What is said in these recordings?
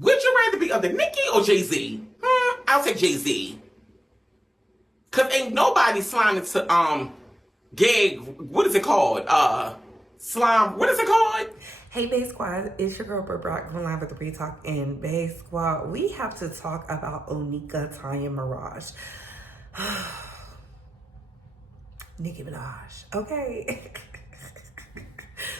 Would you rather be under Nicki or Jay-Z? I'll take Jay-Z. Cause ain't nobody sliming to gag, what is it called? Slime, what is it called? Hey Bay Squad, it's your girl Britt Brock going live with the Pre-Talk and Bay Squad. We have to talk about Onika Tanya Mirage. Nicki Minaj, okay?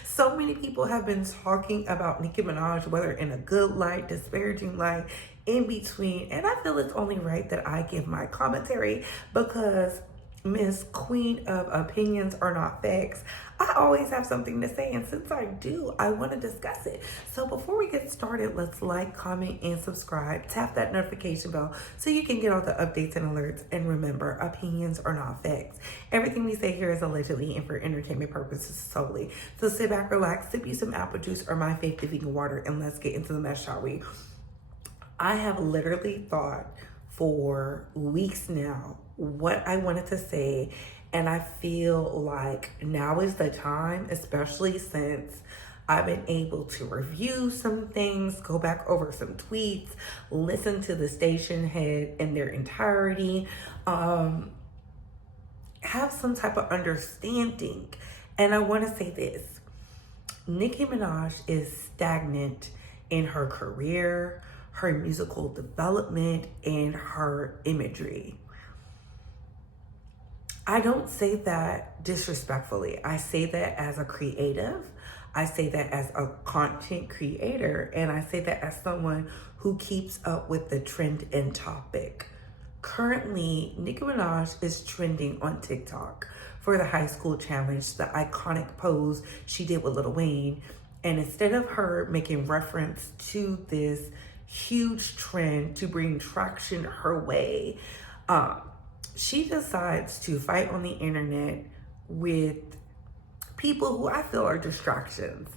So many people have been talking about Nicki Minaj, whether in a good light, disparaging light, in between. And I feel it's only right that I give my commentary because Miss Queen of Opinions are not facts. I always have something to say, and since I do, I want to discuss it. So before we get started, let's like, comment, and subscribe. Tap that notification bell so you can get all the updates and alerts. And remember, opinions are not facts. Everything we say here is allegedly and for entertainment purposes solely. So sit back, relax, sip you some apple juice or my faith vegan water, and let's get into the mess, shall we? I have literally thought for weeks now what I wanted to say, and I feel like now is the time, especially since I've been able to review some things, go back over some tweets, listen to the station head in their entirety, have some type of understanding. And I want to say this: Nicki Minaj is stagnant in her career, her musical development, and her imagery. I don't say that disrespectfully. I say that as a creative. I say that as a content creator. And I say that as someone who keeps up with the trend and topic. Currently, Nicki Minaj is trending on TikTok for the high school challenge, the iconic pose she did with Lil Wayne. And instead of her making reference to this huge trend to bring traction her way, she decides to fight on the internet with people who I feel are distractions.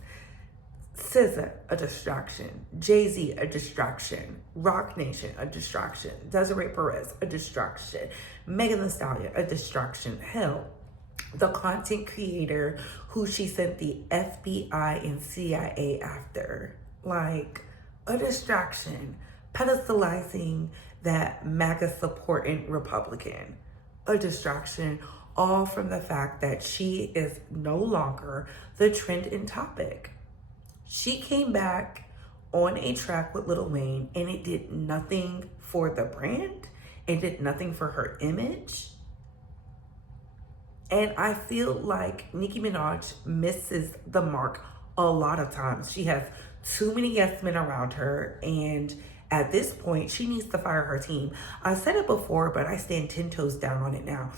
SZA, a distraction. Jay-Z, a distraction. Roc Nation, a distraction. Desiree Perez, a distraction. Megan Thee Stallion, a distraction. Hell, the content creator who she sent the FBI and CIA after. Like, a distraction. Pedestalizing that MAGA supporting Republican. A distraction, all from the fact that she is no longer the trend and topic. She came back on a track with Lil Wayne and it did nothing for the brand. It did nothing for her image. And I feel like Nicki Minaj misses the mark a lot of times. She has too many yes men around her, and at this point, she needs to fire her team. I said it before, but I stand 10 toes down on it now.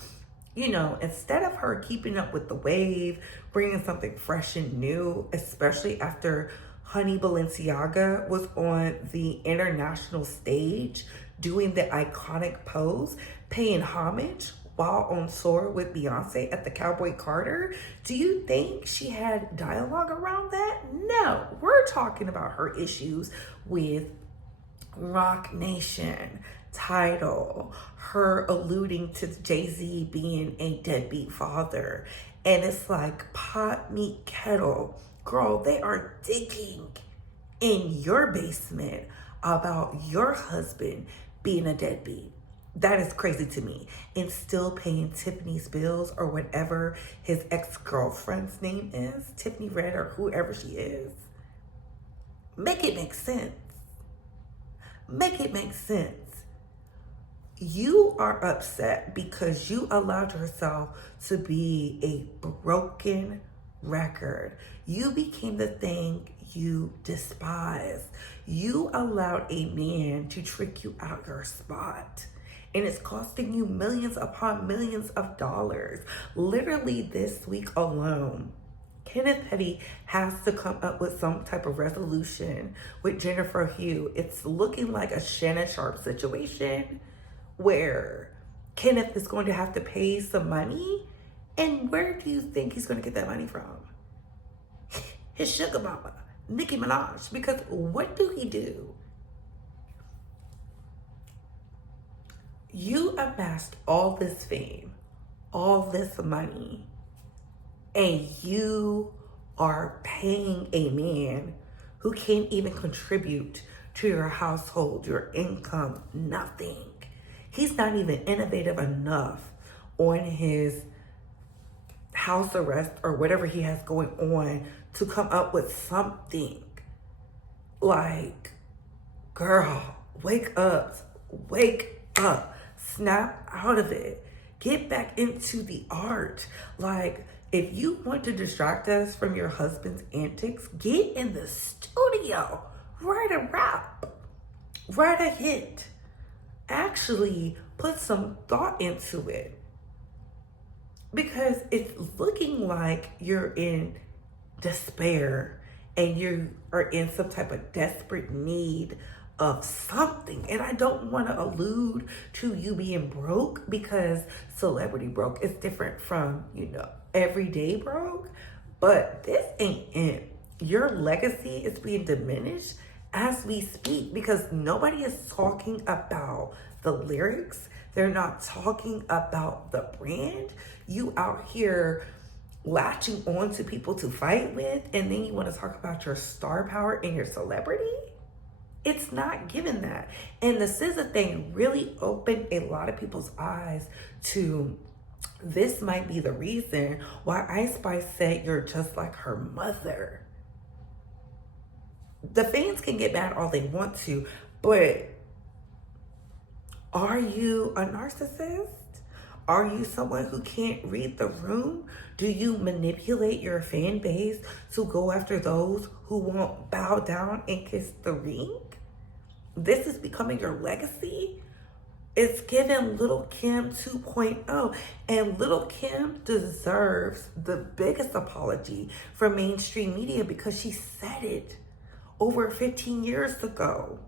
You know, instead of her keeping up with the wave, bringing something fresh and new, especially after Honey Balenciaga was on the international stage doing the iconic pose, paying homage while on tour with Beyonce at the Cowboy Carter, do you think she had dialogue around that? No, we're talking about her issues with Roc Nation, Tidal, her alluding to Jay-Z being a deadbeat father. And it's like pot, meat, kettle. Girl, they are digging in your basement about your husband being a deadbeat. That is crazy to me. And still paying Tiffany's bills or whatever his ex-girlfriend's name is, Tiffany Red or whoever she is. Make it make sense. Make it make sense. You are upset because you allowed yourself to be a broken record. You became the thing you despise. You allowed a man to trick you out your spot. And it's costing you millions upon millions of dollars. Literally this week alone, Kenneth Petty has to come up with some type of resolution with Jennifer Hugh. It's looking like a Shannon Sharp situation where Kenneth is going to have to pay some money. And where do you think he's going to get that money from? His sugar mama, Nicki Minaj. Because what do he do? You amassed all this fame, all this money, and you are paying a man who can't even contribute to your household, your income, nothing. He's not even innovative enough on his house arrest or whatever he has going on to come up with something. Like, girl, wake up, snap out of it, get back into the art. Like, if you want to distract us from your husband's antics, get in the studio, write a rap, write a hit, actually put some thought into it. Because it's looking like you're in despair and you are in some type of desperate need of something. And I don't want to allude to you being broke, because celebrity broke is different from, everyday broke. But this ain't it. Your legacy is being diminished as we speak, because nobody is talking about the lyrics. They're not talking about the brand. You out here latching on to people to fight with, and then you want to talk about your star power and your celebrity? It's not given that. And the SZA thing really opened a lot of people's eyes to, this might be the reason why Ice Spice said you're just like her mother. The fans can get mad all they want to, but are you a narcissist? Are you someone who can't read the room? Do you manipulate your fan base to go after those who won't bow down and kiss the ring? This is becoming your legacy? It's given Lil' Kim 2.0, and Lil' Kim deserves the biggest apology from mainstream media, because she said it over 15 years ago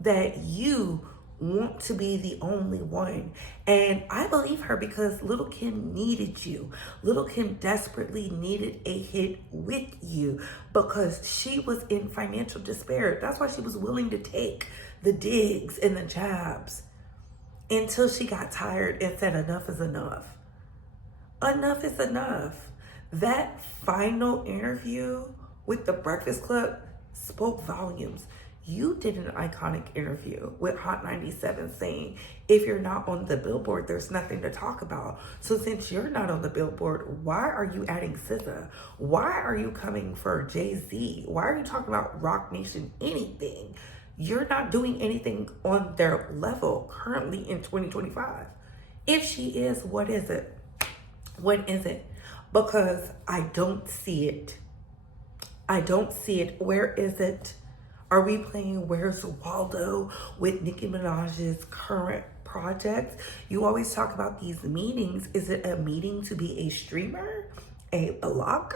that you want to be the only one. And I believe her, because Lil' Kim needed you. Lil' Kim desperately needed a hit with you, because she was in financial despair. That's why she was willing to take the digs and the jabs until she got tired and said enough is enough. Enough is enough. That final interview with the Breakfast Club spoke volumes. You did an iconic interview with Hot 97 saying, if you're not on the billboard, there's nothing to talk about. So since you're not on the billboard, why are you adding SZA? Why are you coming for Jay-Z? Why are you talking about Roc Nation? Anything? You're not doing anything on their level currently in 2025. If she is, what is it? What is it? Because I don't see it. I don't see it. Where is it? Are we playing Where's Waldo with Nicki Minaj's current projects? You always talk about these meetings. Is it a meeting to be a streamer? A blogger?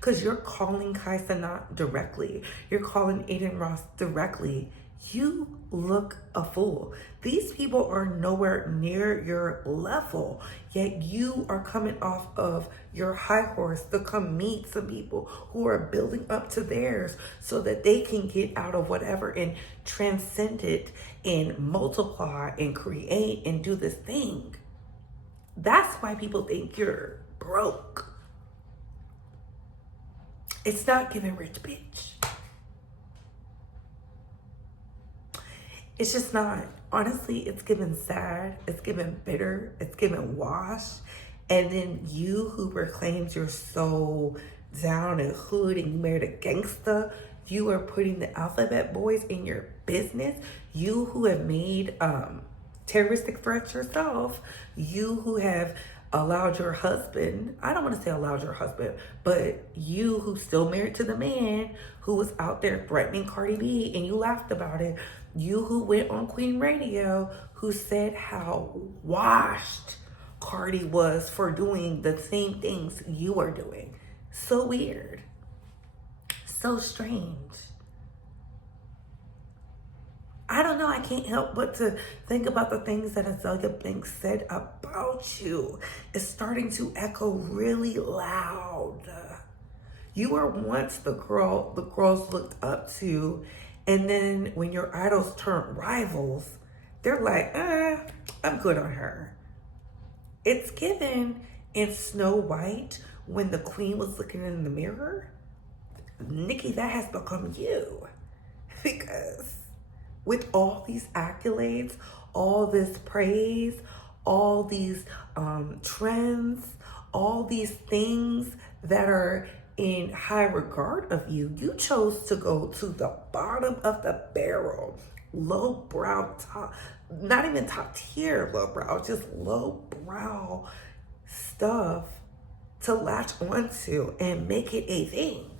Because you're calling Kai Cenat directly. You're calling Aiden Ross directly. You look a fool. These people are nowhere near your level, yet you are coming off of your high horse to come meet some people who are building up to theirs so that they can get out of whatever and transcend it and multiply and create and do this thing. That's why people think you're broke. It's not giving rich bitch. It's just not. Honestly, it's given sad, it's given bitter, it's given wash. And then you who proclaims you're so down and hood and you married a gangster, you are putting the alphabet boys in your business. You who have made terroristic threats yourself, you who have allowed your husband, I don't want to say allowed your husband, but you who's still married to the man who was out there threatening Cardi B and you laughed about it. You who went on Queen Radio who said how washed Cardi was for doing the same things you are doing. So weird. So strange. I don't know. I can't help but to think about the things that Azalea Banks said about you. It's starting to echo really loud. You were once the girl the girls looked up to, and then when your idols turn rivals, they're like, I'm good on her. It's given in Snow White when the queen was looking in the mirror. Nicki, that has become you. Because with all these accolades, all this praise, all these trends, all these things that are in high regard of you, you chose to go to the bottom of the barrel, low brow, top, not even top tier low brow, just low brow stuff to latch onto and make it a thing.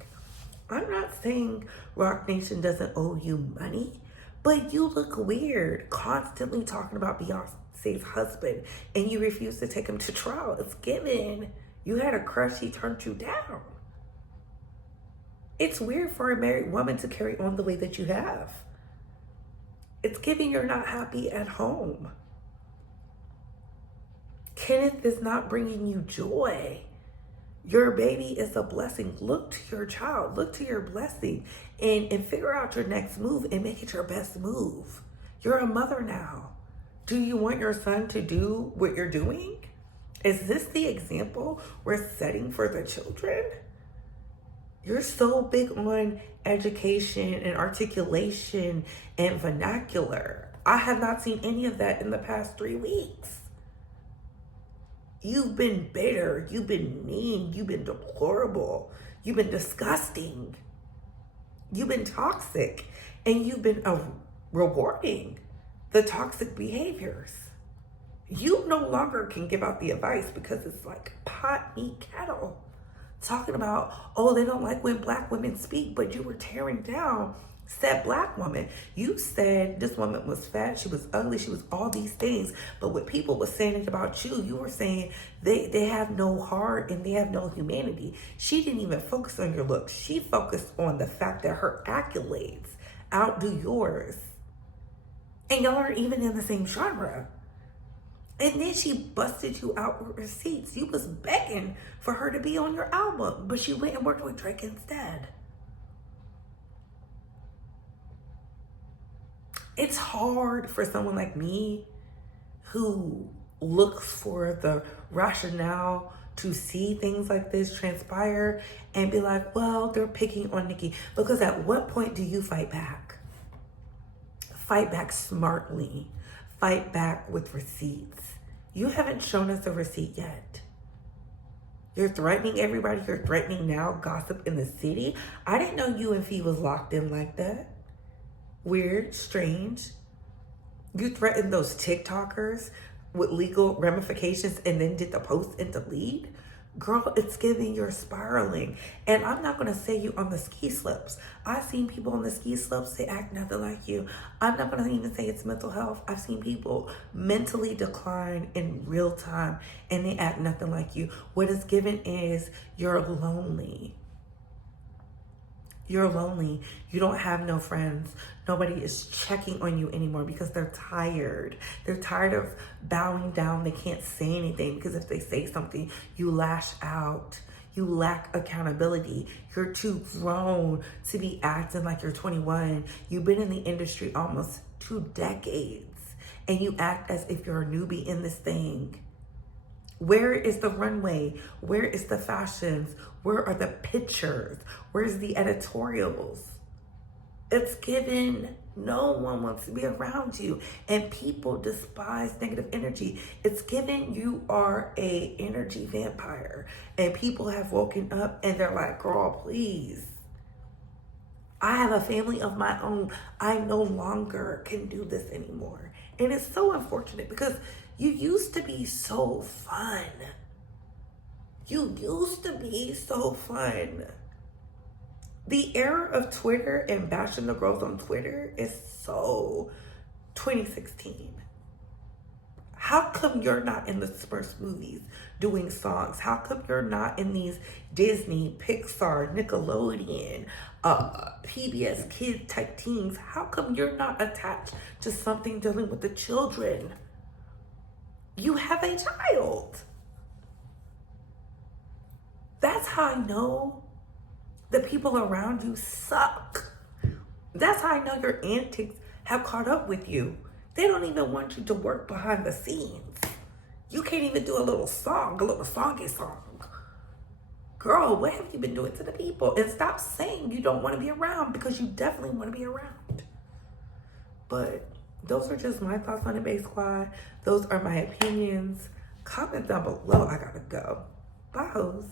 I'm not saying Roc Nation doesn't owe you money, but you look weird constantly talking about Beyonce's husband and you refuse to take him to trial. It's given you had a crush, he turned you down. It's weird for a married woman to carry on the way that you have. It's giving you're not happy at home. Kenneth is not bringing you joy. Your baby is a blessing. Look to your child. Look to your blessing and figure out your next move and make it your best move. You're a mother now. Do you want your son to do what you're doing? Is this the example we're setting for the children? You're so big on education and articulation and vernacular. I have not seen any of that in the past 3 weeks. You've been bitter, you've been mean, you've been deplorable, you've been disgusting, you've been toxic, and you've been rewarding the toxic behaviors. You no longer can give out the advice because it's like pot, meat, kettle. Talking about, oh, they don't like when black women speak, but you were tearing down said black woman. You said this woman was fat, she was ugly, she was all these things. But what people were saying about you, you were saying they have no heart and they have no humanity. She didn't even focus on your looks. She focused on the fact that her accolades outdo yours. And y'all aren't even in the same genre. And then she busted you out with receipts. You was begging for her to be on your album, but she went and worked with Drake instead. It's hard for someone like me who looks for the rationale to see things like this transpire and be like, well, they're picking on Nicki. Because at what point do you fight back? Fight back smartly. Fight back with receipts. You haven't shown us a receipt yet. You're threatening everybody. You're threatening now gossip in the city. I didn't know you and Fee was locked in like that. Weird, strange. You threatened those TikTokers with legal ramifications and then did the post and delete. Girl, it's giving you're spiraling. And I'm not going to say you on the ski slips. I've seen people on the ski slips, they act nothing like you. I'm not going to even say it's mental health. I've seen people mentally decline in real time and they act nothing like you. What is given is you're lonely. You're lonely. You don't have no friends. Nobody is checking on you anymore because they're tired. They're tired of bowing down. They can't say anything because if they say something, you lash out. You lack accountability. You're too grown to be acting like you're 21. You've been in the industry almost 2 decades and you act as if you're a newbie in this thing. Where is the runway? Where is the fashions? Where are the pictures? Where's the editorials? It's given no one wants to be around you and people despise negative energy. It's given you are a energy vampire and people have woken up and they're like, girl, please. I have a family of my own. I no longer can do this anymore. And it's so unfortunate because you used to be so fun. You used to be so fun. The era of Twitter and bashing the girls on Twitter is so 2016. How come you're not in the Smurfs movies doing songs? How come you're not in these Disney, Pixar, Nickelodeon, PBS Kids type teams? How come you're not attached to something dealing with the children? You have a child. That's how I know the people around you suck. That's how I know your antics have caught up with you. They don't even want you to work behind the scenes. You can't even do a little song, a little songy song. Girl, what have you been doing to the people? And stop saying you don't want to be around because you definitely want to be around. But those are just my thoughts on the Bay Squad. Those are my opinions. Comment down below. I gotta go. Bye, hoes.